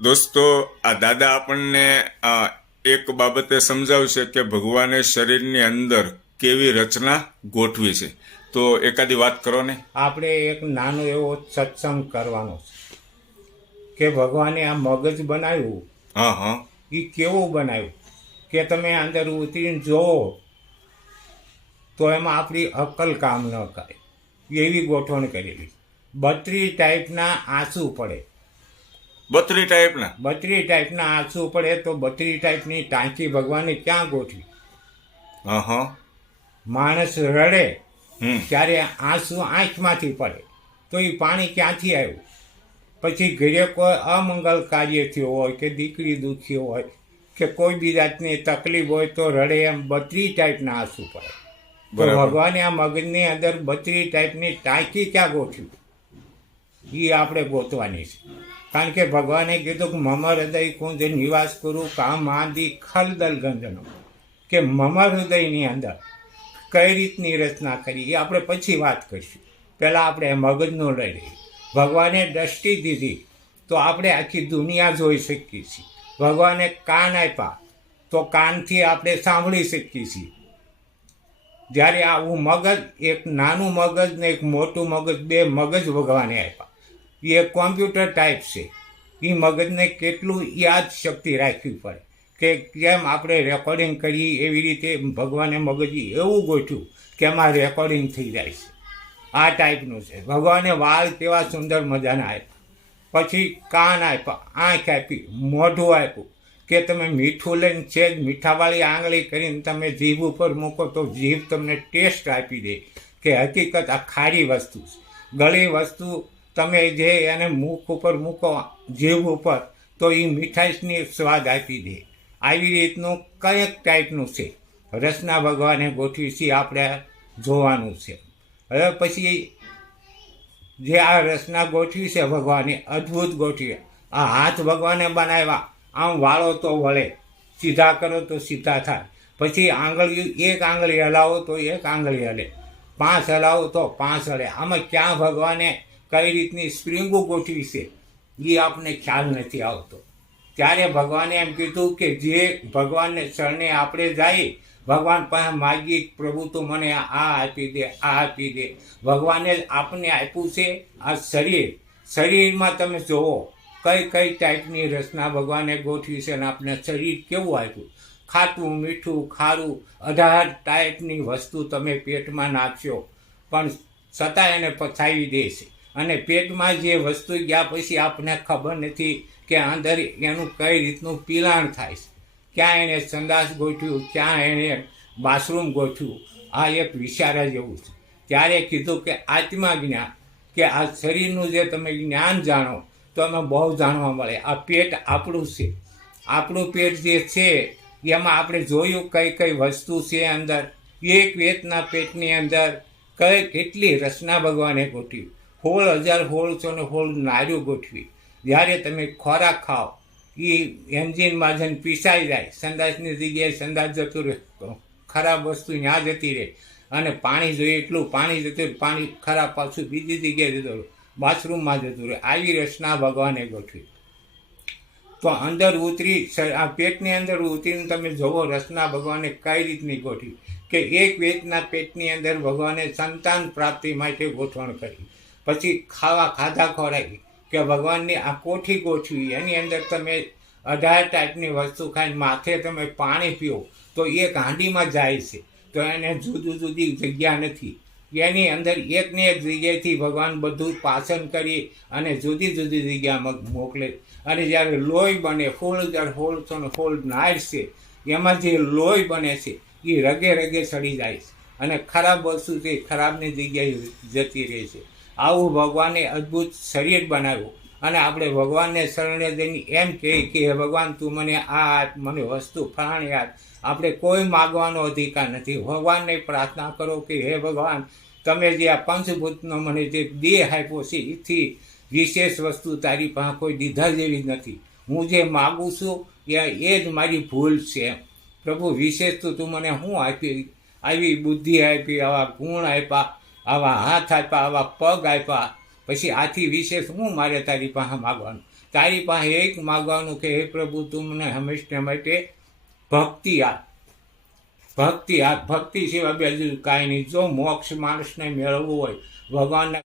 દોસ્તો આ દાદા આપણને એક બાબતે સમજાવશે કે ભગવાને શરીરની અંદર કેવી રચના ગોઠવી છે. તો એકાદી વાત કરો ને. આપણે એક નાનો એવો સત્સંગ કરવાનો છે. કે ભગવાને આ મગજ બનાવ્યું. હા હા. એ કેવું બનાવ્યું? કે તમે અંદર ઉતરીને જોવો તો એમાં આપણી અક્કલ કામ ન કરે. એવી ગોઠવણ કરેલી બત્રીસ ટાઈપના આંસુ પડે. બત્રી ટાઈપના બત્રી ટાઈપના આંસુ પડે તો બત્રી ટાઈપની ટાંકી ભગવાને ક્યાં ગોઠવી? માણસ રડે ત્યારે આંસુ આંખમાંથી પડે. તો એ પાણી ક્યાંથી આવ્યું? પછી ઘરે કોઈ અમંગલ કાર્ય થયું હોય કે દીકરી દુખી હોય કે કોઈ બી જાતની તકલીફ હોય તો રડે એમ બત્રી ટાઈપના આંસુ પડે. ભગવાને આ મગજની અંદર બત્રી ટાઈપની ટાંકી ક્યાં ગોઠવી? એ આપણે ગોતવાની છે. કારણ કે ભગવાને કીધું કે મમ હૃદય કુંજ નિવાસ કરું, કામ આદિ ખલદલ ગંજનો. કે મમ હૃદયની અંદર કઈ રીતની રચના કરી, એ આપણે પછી વાત કરીશું. પહેલાં આપણે મગજનો લઈ લઈએ. ભગવાને દ્રષ્ટિ દીધી તો આપણે આખી દુનિયા જોઈ શકીએ છીએ. ભગવાને કાન આપ્યા તો કાનથી આપણે સાંભળી શકીએ છીએ. જ્યારે આવું મગજ, એક નાનું મગજ ને એક મોટું મગજ, બે મગજ ભગવાને આપ્યા. એ કોમ્પ્યુટર ટાઈપ છે. એ મગજને કેટલું યાદ શક્તિ રાખવી પડે. કે કેમ આપણે રેકોર્ડિંગ કરીએ એવી રીતે ભગવાને મગજ એવું ગોઠ્યું કે એમાં રેકોર્ડિંગ થઈ જાય છે. આ ટાઈપનું છે. ભગવાને વાળ કેવા સુંદર મજાના આપ્યા. પછી કાન આપ્યા, આંખ આપી, મોઢું આપ્યું. કે તમે મીઠું લઈને છે જ મીઠાવાળી આંગળી કરીને તમે જીભ ઉપર મૂકો તો જીભ તમને ટેસ્ટ આપી દે કે હકીકત આ ખારી વસ્તુ છે. ગળી વસ્તુ તમે જે એને મુખ ઉપર મૂકો, જીભ ઉપર, તો એ મીઠાશની સ્વાદ આપી દે. આવી રીતનું કયેક ટાઈપનું છે. રચના ભગવાને ગોઠવી છે, આપણે જોવાનું છે. હવે પછી જે આ રચના ગોઠવી છે, ભગવાને અદ્ભુત ગોઠવી. આ હાથ ભગવાને બનાવ્યા. આમ વાળો તો વળે. સીધા કરો તો સીધા થાય. પછી આંગળી, એક આંગળી હલાવો તો એક આંગળી હલે. પાંચ હલાવો તો પાંચ હલે. આમાં ક્યાં ભગવાને કઈ રીતની સ્પ્રિંગો ગોઠવી છે એ આપને ખ્યાલ નથી આવતો. ત્યારે ભગવાને એમ કીધું કે જે ભગવાનને શરણે આપણે જઈએ ભગવાન પાસે માગીએ પ્રભુ, તો મને આ આપી દે, આ આપી દે. ભગવાને જ આપણને આપ્યું છે આ શરીર. શરીરમાં તમે જુઓ, કઈ કઈ ટાઈપની રચના ભગવાને ગોઠવી છે અને આપણે શરીર કેવું આપ્યું? ખાટું, મીઠું, ખારું, અઢાર ટાઈપની વસ્તુ તમે પેટમાં નાખશો, પણ છતાં એને પછાવી દે છે. અને પેટમાં જે વસ્તુ ગયા પછી આપણને ખબર નથી કે અંદર એનું કઈ રીતનું પીલાણ થાય છે. ક્યાં એણે સંદાસ ગોઠવ્યું, ક્યાં એણે બાથરૂમ ગોઠવ્યું, આ એક વિચારા જેવું છે. ત્યારે કીધું કે આત્મા જ્ઞાન, કે આ શરીરનું જે તમે જ્ઞાન જાણો, તો એમાં બહુ જાણવા મળે. આ પેટ આપણું છે. આપણું પેટ જે છે, એમાં આપણે જોયું કઈ કઈ વસ્તુ છે અંદર. એક વેતના પેટની અંદર કઈ કેટલી રચના ભગવાને ગોઠવી. હોળ હજાર હોળસો ને હોળ નાર્યું ગોઠવી. જ્યારે તમે ખોરાક ખાઓ એ એન્જિનમાં જઈને પીસાઈ જાય, સંદાસની જગ્યાએ સંદાસ જતું રહે, ખરાબ વસ્તુ ત્યાં જતી રહે. અને પાણી જોઈએ એટલું, પાણી જતું પાણી ખરાબ પાછું બીજી જગ્યાએ જતું રહે, બાથરૂમમાં જતું રહે. આવી રચના ભગવાને ગોઠવી. તો અંદર ઉતરી આ પેટની અંદર ઉતરીને તમે જોવો, રચના ભગવાને કઈ રીતની ગોઠવી? કે એક વેદના પેટની અંદર ભગવાને સંતાન પ્રાપ્તિ માટે ગોઠવણ કરી. પછી ખાવા ખાધા ખોરાકી કે ભગવાનની આ કોઠી ગોઠવી, એની અંદર તમે અઢાર ટાઈપની વસ્તુ ખાઈને માથે તમે પાણી પીઓ, તો એ હાંડીમાં જાય છે. તો એને જુદી જુદી જગ્યા નથી. એની અંદર એકને એક જગ્યાએથી ભગવાન બધું પાચન કરી અને જુદી જુદી જગ્યામાં મોકલે. અને જ્યારે લોહી બને, ફૂલ દર હોલ તો હોલ નાળ છે, એમાં જે લોહી બને છે, એ રગે રગે સડી જાય છે. અને ખરાબ વસ્તુ છે ખરાબની જગ્યાએ જતી રહે છે. આવું ભગવાને અદ્ભુત શરીર બનાવ્યું. અને આપણે ભગવાનને શરણે જઈને એમ કહીએ કે, હે ભગવાન, તું મને આ મને વસ્તુ ફલાણી આપ આપણે કોઈ માગવાનો અધિકાર નથી. ભગવાનને પ્રાર્થના કરો કે, હે ભગવાન, તમે જે આ પંચભૂતનો મને જે દેહ આપ્યો છે, એથી વિશેષ વસ્તુ તારી પાસે કોઈ દીધા જેવી નથી. હું જે માગું છું, એ એ જ મારી ભૂલ છે. એમ પ્રભુ, વિશેષ તો તું મને શું આપી? આવી બુદ્ધિ આપી, આવા ગુણ આપ્યા. આવા હાથ આપ્યા, આવા પગ આપ્યા. પછી આથી વિશેષ હું મારે તારી પાસે માગવાનું? તારી પાસે એક માગવાનું કે, હે પ્રભુ, તું મને હંમેશને માટે ભક્તિ આપ. ભક્તિ આપ. ભક્તિ સિવાય બીજું કાંઈ નહીં. જો મોક્ષ માણસને મેળવવું હોય, ભગવાનના